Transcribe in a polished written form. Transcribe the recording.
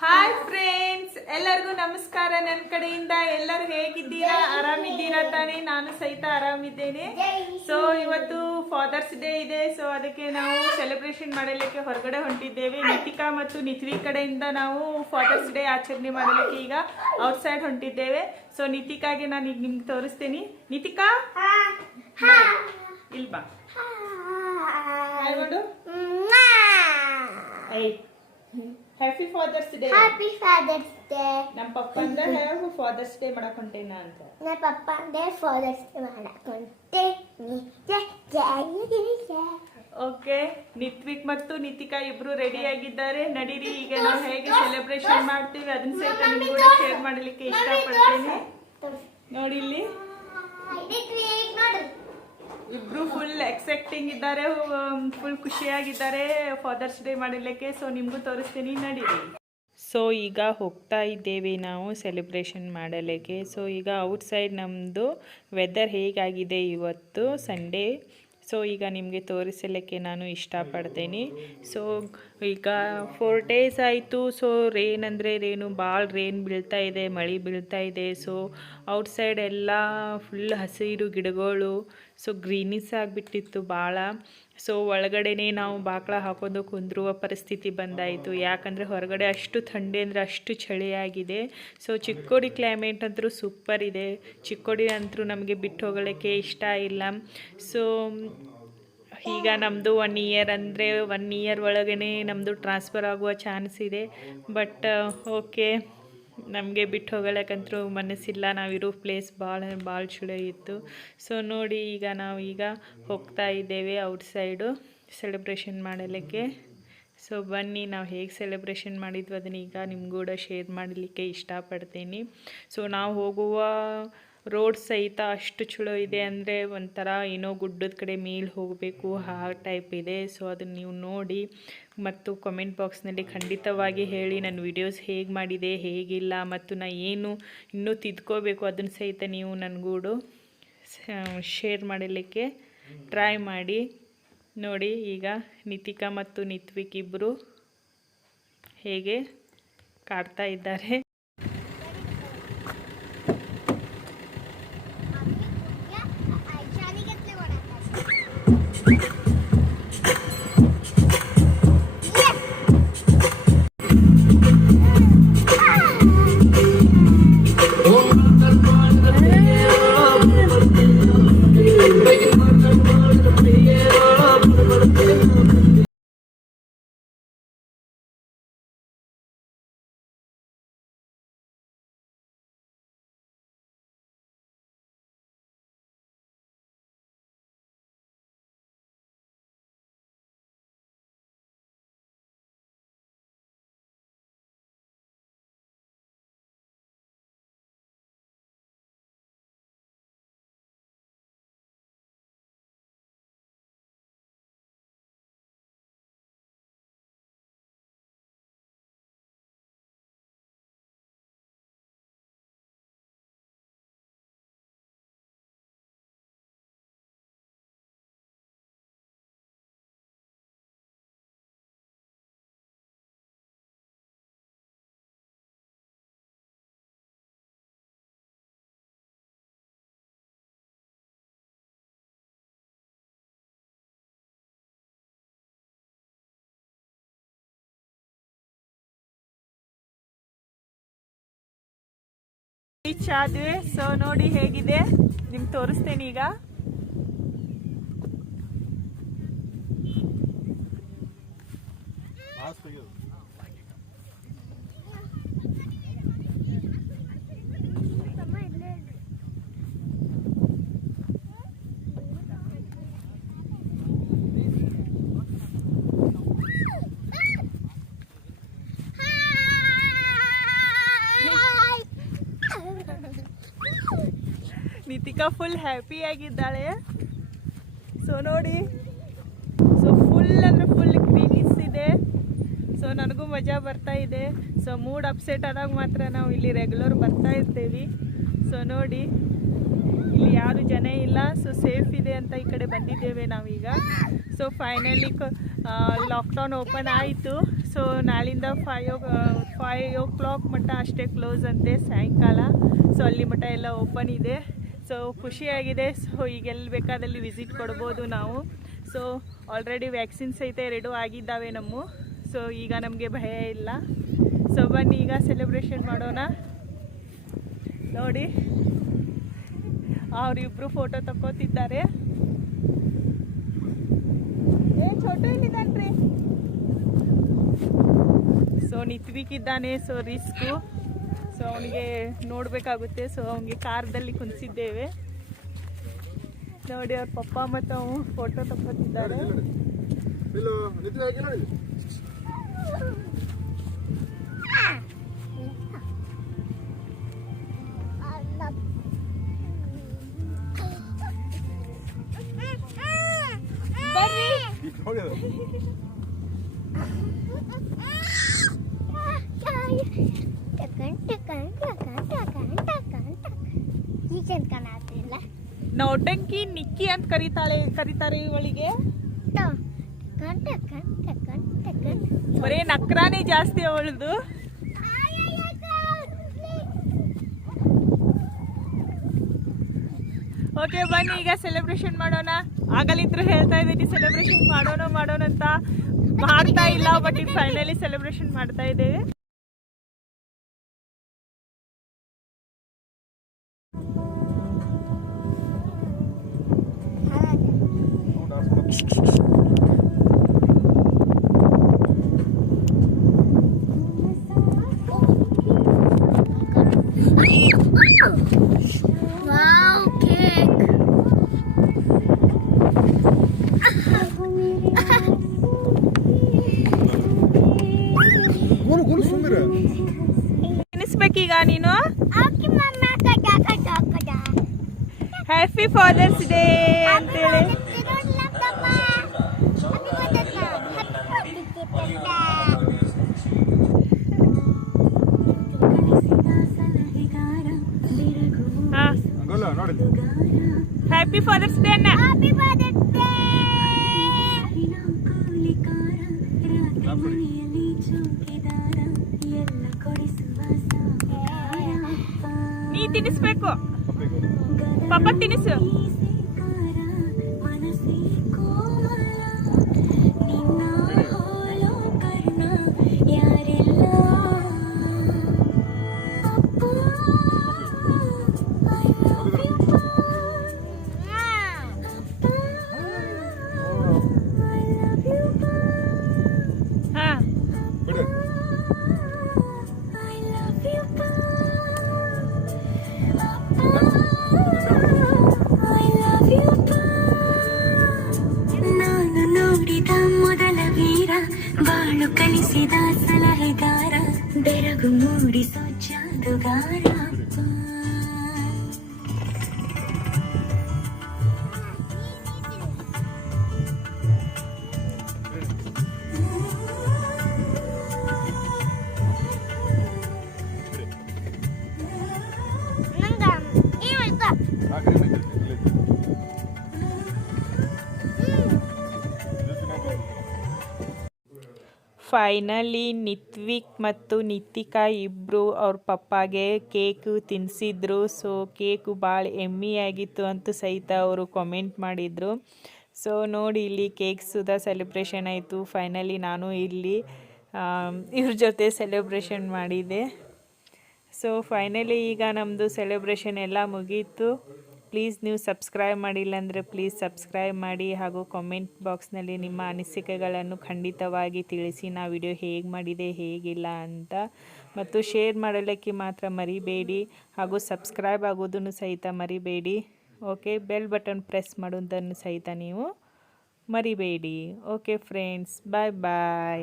Hi friends, ಎಲ್ಲರಿಗೂ ನಮಸ್ಕಾರ. ನನ್ನ ಕಡೆಯಿಂದ ಎಲ್ಲರೂ ಹೇಗಿದ್ದೀರಾ? ಆರಾಮಿದ್ದೀರಾ ತಾನೇ? ನಾನು ಸಹಿತ ಆರಾಮಿದ್ದೇನೆ. ಸೊ ಇವತ್ತು ಫಾದರ್ಸ್ ಡೇ ಇದೆ. ಸೊ ಅದಕ್ಕೆ ನಾವು ಸೆಲೆಬ್ರೇಷನ್ ಮಾಡಲಿಕ್ಕೆ ಹೊರಗಡೆ ಹೊಂಟಿದ್ದೇವೆ. ನಿತಿಕಾ ಮತ್ತು ನಿತ್ವಿ ಕಡೆಯಿಂದ ನಾವು ಫಾದರ್ಸ್ ಡೇ ಆಚರಣೆ ಮಾಡಲಿಕ್ಕೆ ಈಗ ಔಟ್ ಸೈಡ್ ಹೊಂಟಿದ್ದೇವೆ. ಸೊ ನಿತಿಕಾಗೆ ನಾನು ಈಗ ನಿಮ್ಗೆ ತೋರಿಸ್ತೀನಿ. ನಿತಿಕಾ ಇಲ್ಲಿ ಬಾ. Happy fathers day. Happy fathers day. ನಮ್ಮ ಪಪ್ಪ ಅಂದ್ರೆ ಫಾದರ್ಸ್ ಡೇ ಮಾಡಕೊಂಡೇನ ಅಂತ. ನಮ್ಮ ಪಪ್ಪ ಅಂದ್ರೆ ಫಾದರ್ಸ್ ಡೇ ಮಾಡಕೊಂಡೇನಿ. ಓಕೆ, ನಿತ್ವಿಕ್ ಮತ್ತು ನಿತಿಕಾ ಇಬ್ರು ರೆಡಿ ಆಗಿದ್ದಾರೆ. ನಡೀರಿ, ಈಗ ನಾವು ಹೇಗೆ ಸೆಲೆಬ್ರೇಷನ್ ಮಾಡ್ತೀವಿ ಅದನ್ನ ಸಹಿತ ನಿಮ್ಗೆ ಕೂಡ ಶೇರ್ ಮಾಡಲಿಕ್ಕೆ ಇಷ್ಟಪಡ್ತೇನೆ. ನೋಡಿ ಇಲ್ಲಿ ಇಬ್ರು ಫುಲ್ ಎಕ್ಸೈಟಿಂಗ್ ಇದ್ದಾರೆ, ಫುಲ್ ಖುಷಿಯಾಗಿದ್ದಾರೆ ಫಾದರ್ಸ್ ಡೇ ಮಾಡಲಿಕ್ಕೆ. ಸೊ ನಿಮಗೂ ತೋರಿಸ್ತೀನಿ, ನಡೀರಿ. ಸೊ ಈಗ ಹೋಗ್ತಾ ಇದ್ದೇವೆ ನಾವು ಸೆಲೆಬ್ರೇಷನ್ ಮಾಡಲಿಕ್ಕೆ. ಸೊ ಈಗ ಔಟ್ಸೈಡ್ ನಮ್ಮದು ವೆದರ್ ಹೇಗಾಗಿದೆ ಇವತ್ತು ಸಂಡೇ. ಸೊ ಈಗ ನಿಮಗೆ ತೋರಿಸಲಿಕ್ಕೆ ನಾನು ಇಷ್ಟಪಡ್ತೇನೆ. ಸೊ ಈಗ 4 days ಆಯಿತು. ಸೊ ರೇನ್ ಅಂದರೆ ರೇನು ಭಾಳ ರೇನ್ ಬೀಳ್ತಾ ಇದೆ, ಮಳೆ ಬೀಳ್ತಾ ಇದೆ. ಸೊ ಔಟ್ಸೈಡ್ ಎಲ್ಲ ಫುಲ್ ಹಸಿರು ಗಿಡಗಳು, ಸೊ ಗ್ರೀನಿಸ್ ಆಗಿಬಿಟ್ಟಿತ್ತು ಭಾಳ. ಸೊ ಒಳಗಡೆನೇ ನಾವು ಬಾಕ್ಲ ಹಾಕೊಂಡು ಕುಂದ್ರುವ ಪರಿಸ್ಥಿತಿ ಬಂದಾಯಿತು. ಯಾಕಂದರೆ ಹೊರಗಡೆ ಅಷ್ಟು ಥಂಡಿ ಅಂದರೆ ಅಷ್ಟು ಚಳಿಯಾಗಿದೆ. ಸೊ ಚಿಕ್ಕೋಡಿ ಕ್ಲೈಮೇಟ್ ಅಂತೂ ಸೂಪರ್ ಇದೆ. ಚಿಕ್ಕೋಡಿ ಅಂತೂ ನಮಗೆ ಬಿಟ್ಟು ಹೋಗಲಿಕ್ಕೆ ಇಷ್ಟ ಇಲ್ಲ. ಸೊ ಈಗ ನಮ್ಮದು 1 year ಅಂದರೆ 1 year ಒಳಗೇ ನಮ್ಮದು ಟ್ರಾನ್ಸ್ಫರ್ ಆಗುವ ಚಾನ್ಸ್ ಇದೆ. ಬಟ್ ಓಕೆ, ನಮಗೆ ಬಿಟ್ಟು ಹೋಗಲಿಕ್ಕಂತೂ ಮನಸ್ಸಿಲ್ಲ. ನಾವಿರೋ ಪ್ಲೇಸ್ ಭಾಳ ಚಲೋ ಇತ್ತು. ಸೊ ನೋಡಿ, ಈಗ ಹೋಗ್ತಾ ಇದ್ದೇವೆ ಔಟ್ಸೈಡು ಸೆಲೆಬ್ರೇಷನ್ ಮಾಡಲಿಕ್ಕೆ. ಸೊ ಬನ್ನಿ, ನಾವು ಹೇಗೆ ಸೆಲೆಬ್ರೇಷನ್ ಮಾಡಿದ್ವಿ ಅದನ್ನ ಈಗ ನಿಮ್ಗೂಡ ಶೇರ್ ಮಾಡಲಿಕ್ಕೆ ಇಷ್ಟಪಡ್ತೀನಿ. ಸೊ ನಾವು ಹೋಗುವ ರೋಡ್ ಸಹಿತ ಅಷ್ಟು ಚಲೋ ಇದೆ, ಅಂದರೆ ಒಂಥರ ಏನೋ ಗುಡ್ಡದ ಕಡೆ ಮೇಲೆ ಹೋಗಬೇಕು ಆ ಟೈಪ್ ಇದೆ. ಸೊ ಅದನ್ನು ನೀವು ನೋಡಿ ಮತ್ತು ಕಮೆಂಟ್ ಬಾಕ್ಸ್ನಲ್ಲಿ ಖಂಡಿತವಾಗಿ ಹೇಳಿ ನನ್ನ ವಿಡಿಯೋಸ್ ಹೇಗೆ ಮಾಡಿದೆ, ಹೇಗಿಲ್ಲ, ಮತ್ತು ನಾ ಏನು ಇನ್ನೂ ತಿದ್ಕೋಬೇಕು ಅದನ್ನು ಸಹಿತ ನೀವು ನನಗೂಡು ಶೇರ್ ಮಾಡಲಿಕ್ಕೆ ಟ್ರೈ ಮಾಡಿ. ನೋಡಿ, ಈಗ ನಿತಿಕಾ ಮತ್ತು ನಿತ್ವಿಕ್ ಇಬ್ಬರು ಹೇಗೆ ಕಾಡ್ತಾ ಇದ್ದಾರೆ. ರೀಚ್ ಆದ್ವಿ. ಸೊ ನೋಡಿ ಹೇಗಿದೆ ನಿಮ್ಗೆ ತೋರಿಸ್ತೇನೆ ಈಗ. ನಿತಿಕಾ ಫುಲ್ ಹ್ಯಾಪಿ ಆಗಿದ್ದಾಳೆ. ಸೊ ನೋಡಿ, ಸೊ ಫುಲ್ ಅಂದರೆ ಫುಲ್ ಗ್ರೀನಿಸ್ ಇದೆ. ಸೊ ನನಗೂ ಮಜಾ ಬರ್ತಾ ಇದೆ. ಸೊ ಮೂಡ್ ಅಪ್ಸೆಟ್ ಆದಾಗ ಮಾತ್ರ ನಾವು ಇಲ್ಲಿ ರೆಗ್ಯುಲರ್ ಬರ್ತಾ ಇರ್ತೀವಿ. ಸೊ ನೋಡಿ, ಇಲ್ಲಿ ಯಾರು ಜನ ಇಲ್ಲ. ಸೊ ಸೇಫ್ ಇದೆ ಅಂತ ಈ ಕಡೆ ಬಂದಿದ್ದೇವೆ ನಾವೀಗ. ಸೊ ಫೈನಲಿ ಲಾಕ್ಡೌನ್ ಓಪನ್ ಆಯಿತು. ಸೊ ನಾಳಿಂದ 5 o'clock ಮಟ್ಟ ಅಷ್ಟೇ ಕ್ಲೋಸ್ ಅಂತೆ ಸಾಯಂಕಾಲ. ಸೊ ಅಲ್ಲಿ ಮಟ್ಟ ಎಲ್ಲ ಓಪನ್ ಇದೆ. ಸೊ ಖುಷಿಯಾಗಿದೆ. ಸೊ ಈಗ ಎಲ್ಲಿ ಬೇಕಾದಲ್ಲಿ ವಿಸಿಟ್ ಕೊಡ್ಬೋದು ನಾವು. ಸೊ ಆಲ್ರೆಡಿ ವ್ಯಾಕ್ಸಿನ್ ಸಹಿತ 2 ಆಗಿದ್ದಾವೆ ನಮ್ಮ. ಸೊ ಈಗ ನಮಗೆ ಭಯ ಇಲ್ಲ. ಸೊ ಬನ್ನಿ ಈಗ ಸೆಲೆಬ್ರೇಷನ್ ಮಾಡೋಣ. ನೋಡಿ ಅವರಿಬ್ಬರು ಫೋಟೋ ತಗೋತಿದ್ದಾರೆ. ಛೋಟು ಇಲ್ಲಿದ್ದಾನ್ರಿ. ಸೊ ನಿತ್ವಿಕಿದ್ದಾನೆ. So risk. ಸೊ ಅವನಿಗೆ ನೋಡಬೇಕಾಗುತ್ತೆ. ಸೊ ಅವನಿಗೆ ಕಾರ್ದಲ್ಲಿ ಕುಣಿಸಿದ್ದೇವೆ. ನೋಡಿ ಅವ್ರ ಪಪ್ಪ ಮತ್ತು ಅವನು ಫೋಟೋ ತಗೋತಿದ್ದಾರೆ. ನೌಟಂಕಿ ನಿಕ್ಕಿ ಅಂತ ಕರೀತಾರೆ ಇವಳಿಗೆ. ಬರೀ ನಕ್ರಾನೇ ಜಾಸ್ತಿ ಅವಳದು. ಓಕೆ ಬನ್ನಿ ಈಗ ಸೆಲೆಬ್ರೇಷನ್ ಮಾಡೋಣ. ಆಗಲಿಂತ್ರ ಹೇಳ್ತಾ ಇದ್ದೀನಿ ಸೆಲೆಬ್ರೇಷನ್ ಮಾಡೋಣ ಅಂತ. ಮಾಡ್ತಾ ಇಲ್ಲ, ಬಟ್ ಈಗ ಫೈನಲಿ ಸೆಲೆಬ್ರೇಷನ್ ಮಾಡ್ತಾ ಇದ್ದೇವೆ. ತಿನ್ನಿಸ್ಬೇಕೀಗ ನೀನು. ಹ್ಯಾಪಿ ಫಾದರ್ಸ್ ಡೇ ಅಂತೇಳಿ. ಹ್ಯಾಪಿ ಫಾದರ್ಸ್ ಡೇ ಅಣ್ಣ. ನೀ ತಿನ್ನಿಸ್ಬೇಕು. ಪಾಪ ತಿನ್ನಿಸು. ಬಾಳು ಕಲಿಸಿದ ಸಲಹೆಗಾರ, ಬೆರಗು ಮೂಡಿಸೋ ಜಾದುಗಾರ. ಫೈನಲಿ ನಿತ್ವಿಕ್ ಮತ್ತು ನಿತಿಕಾ ಇಬ್ಬರು ಅವ್ರ ಪಪ್ಪಾಗೆ ಕೇಕು ತಿನ್ನಿಸಿದ್ರು. ಸೊ ಕೇಕು ಭಾಳ ಎಮ್ಮಿಯಾಗಿತ್ತು ಅಂತ ಸಹಿತ ಅವರು ಕಾಮೆಂಟ್ ಮಾಡಿದರು. ಸೊ ನೋಡಿ ಇಲ್ಲಿ ಕೇಕ್ ಸುದ ಸೆಲೆಬ್ರೇಷನ್ ಆಯಿತು. ಫೈನಲಿ ನಾನು ಇಲ್ಲಿ ಇವ್ರ ಜೊತೆ ಸೆಲೆಬ್ರೇಷನ್ ಮಾಡಿದೆ. ಸೊ ಫೈನಲಿ ಈಗ ನಮ್ಮದು ಸೆಲೆಬ್ರೇಷನ್ ಎಲ್ಲ ಮುಗೀತು. ಪ್ಲೀಸ್ ನೀವು ಸಬ್ಸ್ಕ್ರೈಬ್ ಮಾಡಿಲ್ಲ ಅಂದರೆ ಪ್ಲೀಸ್ ಸಬ್ಸ್ಕ್ರೈಬ್ ಮಾಡಿ, ಹಾಗೂ ಕಾಮೆಂಟ್ ಬಾಕ್ಸ್ನಲ್ಲಿ ನಿಮ್ಮ ಅನಿಸಿಕೆಗಳನ್ನು ಖಂಡಿತವಾಗಿ ತಿಳಿಸಿ. ನಾ ವಿಡಿಯೋ ಹೇಗೆ ಮಾಡಿದೆ ಹೇಗಿಲ್ಲ ಅಂತ. ಮತ್ತು ಶೇರ್ ಮಾಡಲಿಕ್ಕೆ ಮಾತ್ರ ಮರಿಬೇಡಿ, ಹಾಗೂ ಸಬ್ಸ್ಕ್ರೈಬ್ ಆಗೋದನ್ನು ಸಹಿತ ಮರಿಬೇಡಿ. ಓಕೆ, ಬೆಲ್ ಬಟನ್ ಪ್ರೆಸ್ ಮಾಡೋದನ್ನು ಸಹಿತ ನೀವು ಮರಿಬೇಡಿ. ಓಕೆ ಫ್ರೆಂಡ್ಸ್, ಬಾಯ್ ಬಾಯ್.